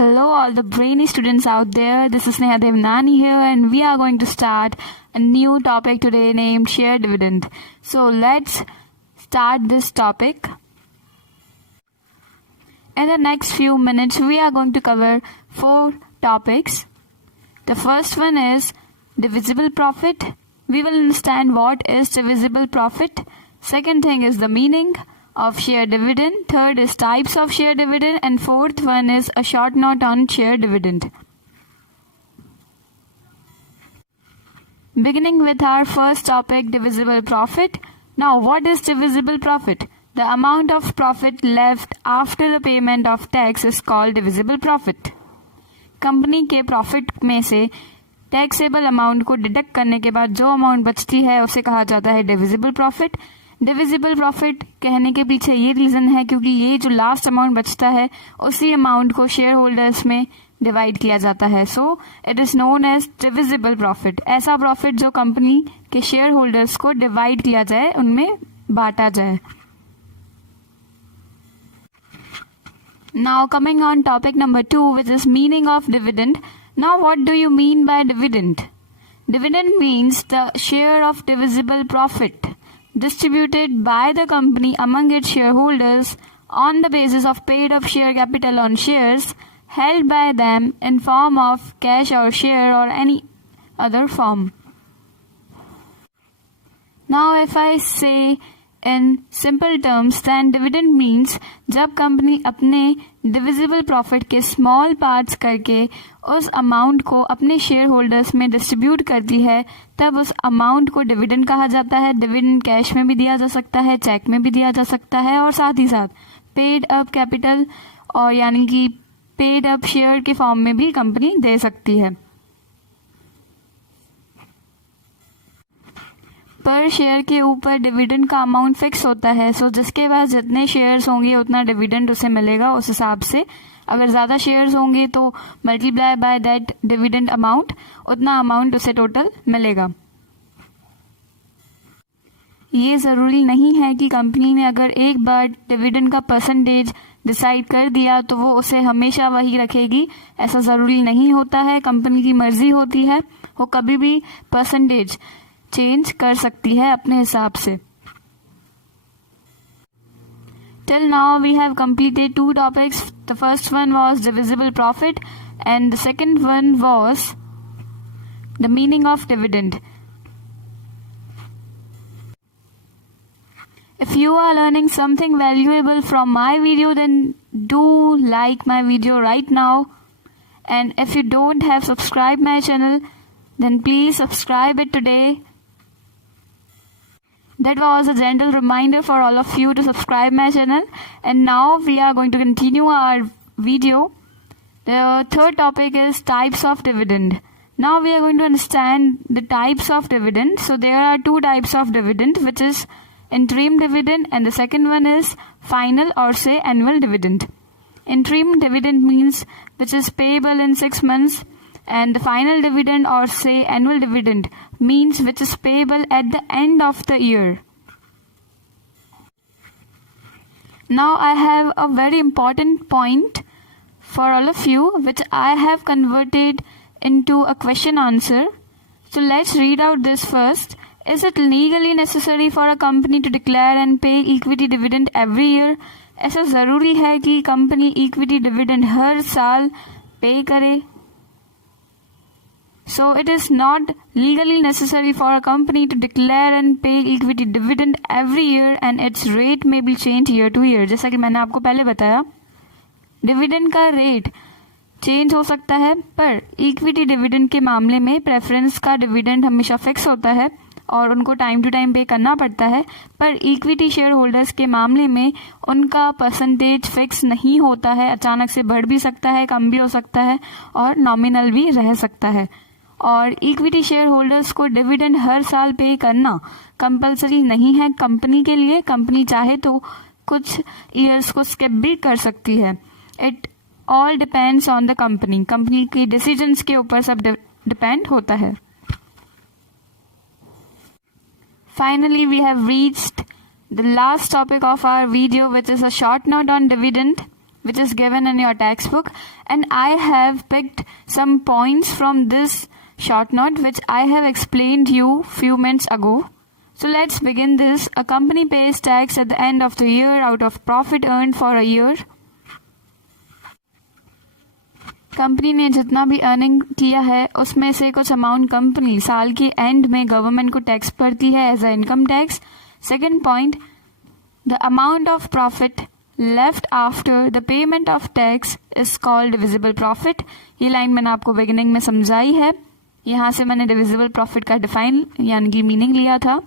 Hello, all the brainy students out there. This is Neha Devnani here, and we are going to start a new topic today named share dividend. So let's start this topic. In the next few minutes, we are going to cover 4 topics. The first one is divisible profit. We will understand what is divisible profit. Second thing is the meaning of share dividend. Third is types of share dividend, and fourth one is a short note on share dividend. Beginning with our first topic, divisible profit. Now, what is divisible profit? The amount of profit left after the payment of tax is called divisible profit. Company के profit में से taxable amount को deduct करने के बाद जो amount बचती है उसे कहा जाता है डिविजिबल प्रॉफिट. डिविजिबल प्रॉफिट कहने के पीछे ये रीजन है क्योंकि ये जो लास्ट अमाउंट बचता है उसी अमाउंट को शेयर होल्डर्स में डिवाइड किया जाता है. So it is known as divisible profit. ऐसा प्रॉफिट जो कंपनी के शेयर होल्डर्स को डिवाइड किया जाए, उनमें बांटा जाए. Now coming on topic number 2, which is meaning of dividend. Now what do you mean by dividend? Dividend means the share of divisible profit distributed by the company among its shareholders on the basis of paid up share capital on shares held by them in form of cash or share or any other form. Now if I say in simple terms, then dividend means जब company अपने divisible profit के small parts करके उस amount को अपने share holders में distribute करती है, तब उस अमाउंट को डिविडेंड कहा जाता है. डिविडेंड कैश में भी दिया जा सकता है, चेक में भी दिया जा सकता है, और साथ ही साथ पेड अप कैपिटल और यानी कि पेड अप शेयर के फॉर्म में भी कंपनी दे सकती है. पर शेयर के ऊपर डिविडेंड का अमाउंट फिक्स होता है. सो जिसके पास जितने शेयर्स होंगे उतना डिविडेंड उसे मिलेगा. उस हिसाब से अगर ज़्यादा शेयर्स होंगे तो multiply by that dividend amount, उतना अमाउंट उसे टोटल मिलेगा. ये ज़रूरी नहीं है कि कंपनी ने अगर एक बार डिविडेंड का परसेंटेज डिसाइड कर दिया तो वो उसे हमेशा वही रखेगी. ऐसा ज़रूरी नहीं होता है. कंपनी की मर्जी होती है, वो कभी भी परसेंटेज चेंज कर सकती है अपने हिसाब से. Till now we have completed 2 topics. The first one was divisible profit and the second one was the meaning of dividend. If you are learning something valuable from my video, then do like my video right now, and if you don't have subscribed my channel, then please subscribe it today. That was a gentle reminder for all of you to subscribe my channel. And now we are going to continue our video. The third topic is types of dividend. Now we are going to understand the types of dividend. So there are 2 types of dividend, which is interim dividend, and the second one is final or say annual dividend. Interim dividend means which is payable in 6 months. And the final dividend or say annual dividend means which is payable at the end of the year. Now I have a very important point for all of you, which I have converted into a question answer. So let's read out this first. Is it legally necessary for a company to declare and pay equity dividend every year? ऐसा ज़रूरी है कि company equity dividend हर साल पे करे? So it is not legally necessary for a company to declare and pay equity dividend every year, and its rate may be changed year to year. जैसा कि मैंने आपको पहले बताया, डिविडेंड का रेट चेंज हो सकता है, पर इक्विटी डिविडेंड के मामले में प्रेफरेंस का डिविडेंड हमेशा फिक्स होता है और उनको टाइम टू टाइम पे करना पड़ता है. पर इक्विटी शेयर होल्डर्स के मामले में उनका परसेंटेज फिक्स नहीं होता है. अचानक से बढ़ भी सकता है, कम भी हो सकता है, और नॉमिनल भी रह सकता है. और इक्विटी शेयर होल्डर्स को डिविडेंड हर साल पे करना कंपलसरी नहीं है कंपनी के लिए. कंपनी चाहे तो कुछ ईयर्स को स्किप भी कर सकती है. It all depends on the company. Company के डिसीजंस के ऊपर सब डिपेंड होता है. Finally we have reached the last topic of our video, which is a short note on dividend. which is given in your textbook, and I have picked some points from this short note which I have explained you few minutes ago. So let's begin this. A company pays tax at the end of the year out of profit earned for a year. Company ने जितना भी earning किया है उसमें से कुछ amount company साल के एंड में गवर्नमेंट को टैक्स भरती है as a income tax. Second point, the amount of profit left after the payment of tax is called divisible profit. ये लाइन मैंने आपको बिगिनिंग में समझाई है. यहां से मैंने डिविजिबल प्रॉफिट का डिफाइन यानी कि मीनिंग लिया था.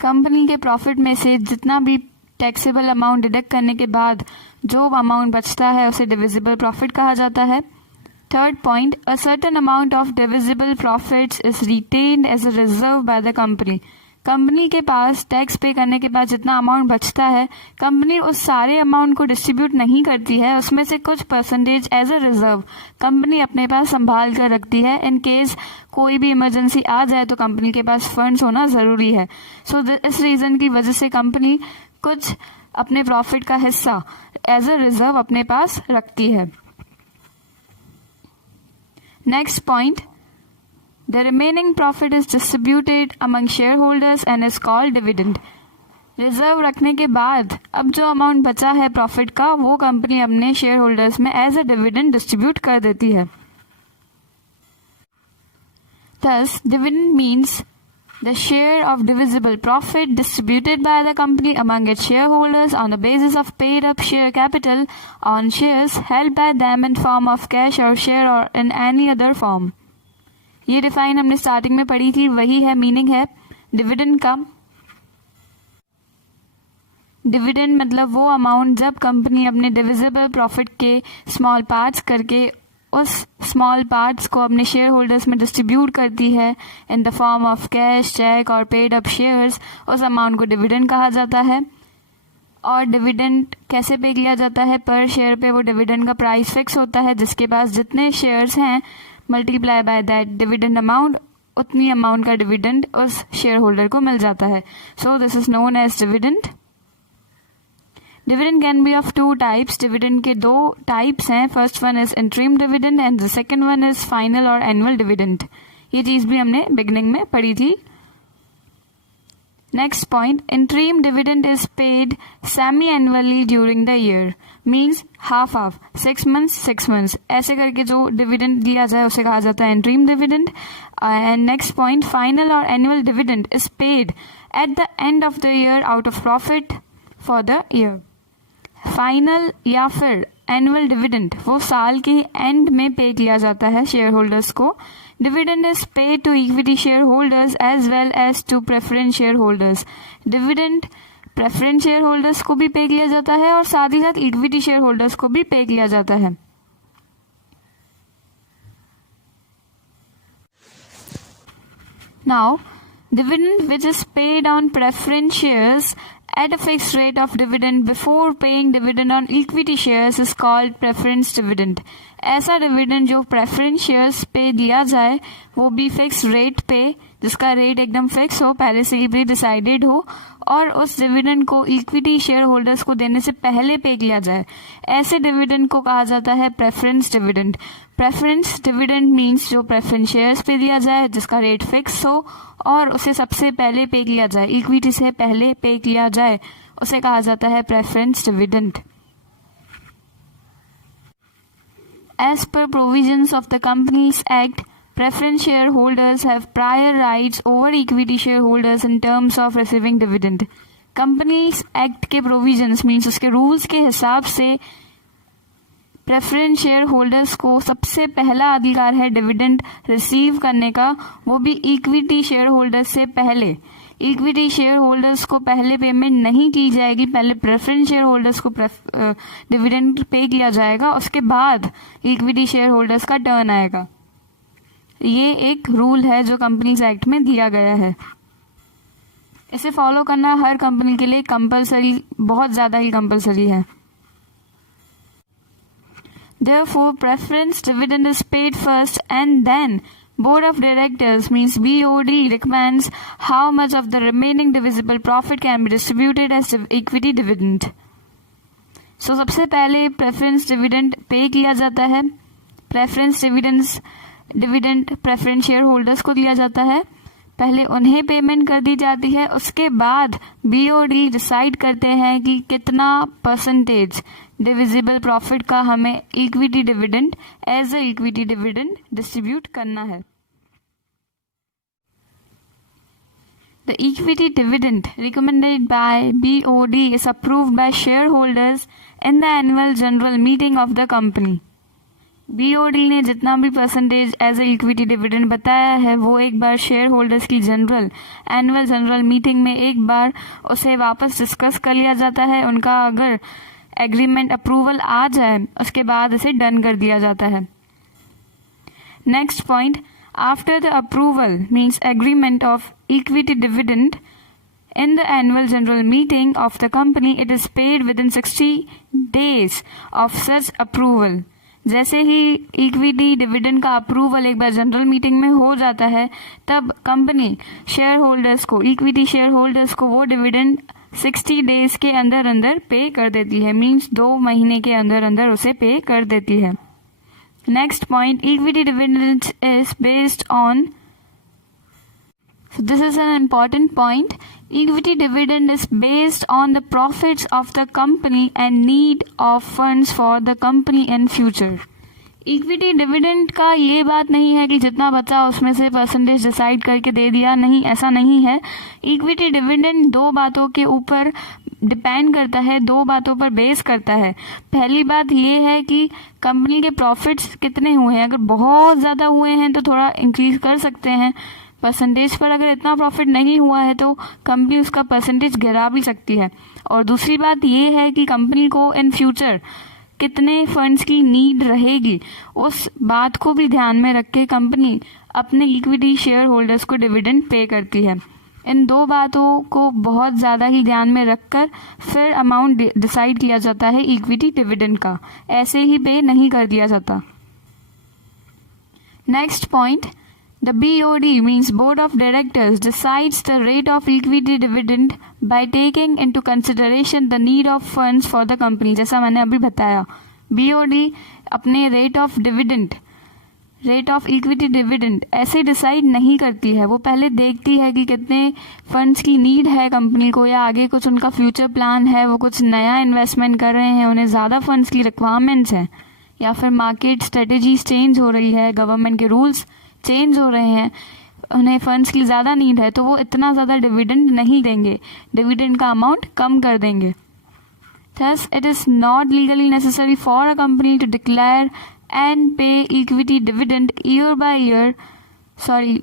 कंपनी के प्रॉफिट में से जितना भी टैक्सेबल अमाउंट डिडक्ट करने के बाद जो अमाउंट बचता है उसे डिविजिबल प्रॉफिट कहा जाता है. Third point, a certain amount of divisible profits is retained as a reserve by the company. Company के पास टैक्स पे करने के बाद जितना अमाउंट बचता है कंपनी उस सारे अमाउंट को डिस्ट्रीब्यूट नहीं करती है, उसमें से कुछ percentage as a reserve company अपने पास संभाल कर रखती है. इन केस कोई भी इमरजेंसी आ जाए तो कंपनी के पास फंड्स होना जरूरी है. सो इस रीजन की वजह से कंपनी कुछ अपने प्रॉफिट का हिस्सा एज अ रिजर्व अपने पास रखती है. Next point, the remaining profit is distributed among share holders and is called dividend. Reserve रखने के बाद अब जो अमाउंट बचा है प्रॉफिट का वो कंपनी अपने शेयर होल्डर्स में एज अ डिविडेंड डिस्ट्रीब्यूट कर देती है. Thus, dividend means the share of divisible profit distributed by the company among its shareholders on the basis of paid up share capital on shares held by them in form of cash or share or in any other form. ये define हमने starting में पढ़ी थी, वही है meaning है dividend का. Dividend मतलब वो अमाउंट जब कंपनी अपने डिविजिबल प्रॉफिट के स्मॉल पार्ट्स करके उस स्मॉल पार्ट्स को अपने शेयर होल्डर्स में डिस्ट्रीब्यूट करती है in the form of cash, cheque और पेड अप शेयर्स, उस अमाउंट को डिविडेंड कहा जाता है. और डिविडेंड कैसे पे किया जाता है? पर शेयर पे वो डिविडेंड का प्राइस फिक्स होता है, जिसके पास जितने शेयर्स हैं multiply by that dividend amount, उतनी अमाउंट का डिविडेंड उस शेयर होल्डर को मिल जाता है. So this is known as dividend. Dividend can be of two types. Dividend के दो टाइप्स हैं. First one is interim dividend and the second one is final और एनुअल डिविडेंड. ये चीज भी हमने बिगिनिंग में पढ़ी थी. Next point, interim dividend is paid semi annually during the year. Means half half, 6 months ऐसे करके जो डिविडेंड दिया जाए उसे कहा जाता है interim dividend. And next point, final और annual dividend is paid at the end of the year out of profit for the year. Final या फिर एनुअल डिविडेंड वो साल के एंड में पे किया जाता है शेयर होल्डर्स को. Dividend is paid to equity share holders as well as to preference share holders. Dividend preference share holders को भी पे किया जाता है और साथ ही साथ इक्विटी शेयर होल्डर्स को भी पे किया जाता है. Now dividend which is paid on preference shares at a fixed rate of dividend before paying dividend on equity shares is called preference dividend. ऐसा डिविडेंड जो प्रेफरेंस शेयर्स पे दिया जाए वो भी फिक्स रेट पे, जिसका रेट एकदम फिक्स हो, पहले से ही प्री डिसाइडेड हो, और उस डिविडेंड को इक्विटी शेयर होल्डर्स को देने से पहले पे किया जाए, ऐसे डिविडेंड को कहा जाता है preference dividend. Preference dividend means जो प्रेफरेंस शेयर्स पे दिया जाए जिसका रेट फिक्स हो और उसे सबसे पहले पे किया जाए, इक्विटी से पहले पे किया जाए, उसे कहा जाता है preference dividend. As per provisions of the Companies Act, preference shareholders have prior rights over equity shareholders in terms of receiving dividend. Companies Act के provisions means उसके rules के हिसाब से प्रेफरेंस शेयर होल्डर्स को सबसे पहला अधिकार है डिविडेंड रिसीव करने का, वो भी इक्विटी शेयर होल्डर्स से पहले. इक्विटी शेयर होल्डर्स को पहले पेमेंट नहीं की जाएगी, पहले प्रेफरेंस शेयर होल्डर्स को डिविडेंड पे किया जाएगा, उसके बाद इक्विटी शेयर होल्डर्स का टर्न आएगा. ये एक रूल है जो कंपनीज एक्ट में दिया गया है. इसे फॉलो करना हर कंपनी के लिए कंपलसरी, बहुत ज्यादा ही कंपलसरी है. Therefore, preference dividend is paid first and then Board of Directors means BOD recommends how much of the remaining divisible profit can be distributed as equity dividend. So सबसे पहले preference dividend pay किया जाता है. Preference dividend preference share holders को दिया जाता है. पहले उन्हें पेमेंट कर दी जाती है, उसके बाद बीओडी डिसाइड करते हैं कि कितना परसेंटेज डिविजिबल प्रॉफिट का हमें equity dividend as a equity dividend distribute करना है. The equity dividend recommended by BOD is approved by shareholders in the annual general meeting of the company. BOD ने जितना भी percentage as a equity dividend बताया है वो एक बार शेयर होल्डर्स की एनुअल जनरल मीटिंग में एक बार उसे वापस डिस्कस कर लिया जाता है. उनका अगर एग्रीमेंट अप्रूवल आ जाए उसके बाद इसे डन कर दिया जाता है. Next point, after the approval means agreement of equity dividend in the annual general meeting of the company, it is paid within 60 days of such approval. जैसे ही इक्विटी डिविडेंड का अप्रूवल एक बार जनरल मीटिंग में हो जाता है तब company share holders को, equity share holders को वो डिविडेंड 60 डेज के अंदर अंदर पे कर देती है. मीन्स 2 महीने के अंदर अंदर उसे पे कर देती है. Next point, equity dividend is based on, so this is an important point, equity dividend is based on the profits of the company and need of funds for the company in future. Equity dividend का ये बात नहीं है कि जितना बचा उसमें से परसेंटेज डिसाइड करके दे दिया, नहीं, ऐसा नहीं है. इक्विटी डिविडेंड 2 बातों के ऊपर डिपेंड करता है, 2 बातों पर बेस करता है. पहली बात ये है कि कंपनी के प्रॉफिट्स कितने हुए हैं. अगर बहुत ज़्यादा हुए हैं तो थोड़ा इंक्रीज कर सकते हैं परसेंटेज पर. अगर इतना प्रॉफिट नहीं हुआ है तो कंपनी उसका परसेंटेज गिरा भी सकती है. और दूसरी बात ये है कि कंपनी को इन फ्यूचर कितने फंड्स की नीड रहेगी उस बात को भी ध्यान में रख के कंपनी अपने इक्विटी शेयर होल्डर्स को डिविडेंड पे करती है. इन 2 बातों को बहुत ज़्यादा ही ध्यान में रखकर फिर अमाउंट डिसाइड किया जाता है इक्विटी डिविडेंड का, ऐसे ही पे नहीं कर दिया जाता. Next point, the BOD means Board of Directors decides the rate of equity dividend by taking into consideration the need of funds for the company. जैसा मैंने अभी बताया, BOD अपने रेट ऑफ इक्विटी डिविडेंड ऐसे डिसाइड नहीं करती है. वो पहले देखती है कि कितने फंड्स की नीड है कंपनी को, या आगे कुछ उनका फ्यूचर प्लान है, वो कुछ नया इन्वेस्टमेंट कर रहे हैं, उन्हें ज़्यादा फंड्स की रिक्वायरमेंट्स है, या फिर मार्केट स्ट्रेटेजीज चेंज हो रही है, गवर्नमेंट के रूल्स चेंज हो रहे हैं, उन्हें फंड्स की ज़्यादा नीड है, तो वो इतना ज़्यादा डिविडेंड नहीं देंगे, डिविडेंड का अमाउंट कम कर देंगे. Thus, it is not legally necessary for a company to declare and pay equity dividend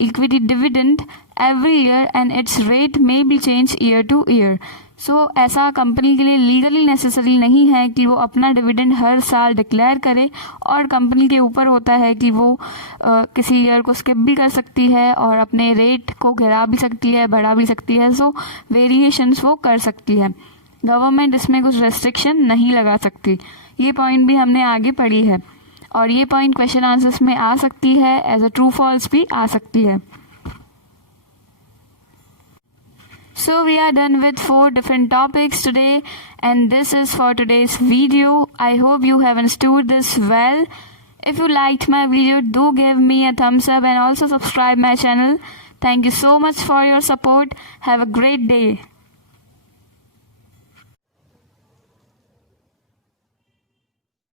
equity dividend every year, and its rate may be changed year to year. सो ऐसा company के लिए legally necessary नहीं है कि वो अपना dividend हर साल declare करे, और कंपनी के ऊपर होता है कि वो किसी ईयर को स्किप भी कर सकती है और अपने रेट को गिरा भी सकती है, बढ़ा भी सकती है. सो वेरिएशंस वो कर सकती है. गवर्नमेंट इसमें कुछ रेस्ट्रिक्शन नहीं लगा सकती. ये पॉइंट भी हमने आगे पढ़ी है, और ये पॉइंट क्वेश्चन आंसर्स में आ सकती है, एज अ ट्रू फॉल्स भी आ सकती है. So we are done with 4 different topics today, and this is for today's video. I hope you have understood this well. If you liked my video, do give me a thumbs up and also subscribe my channel. Thank you so much for your support. Have a great day.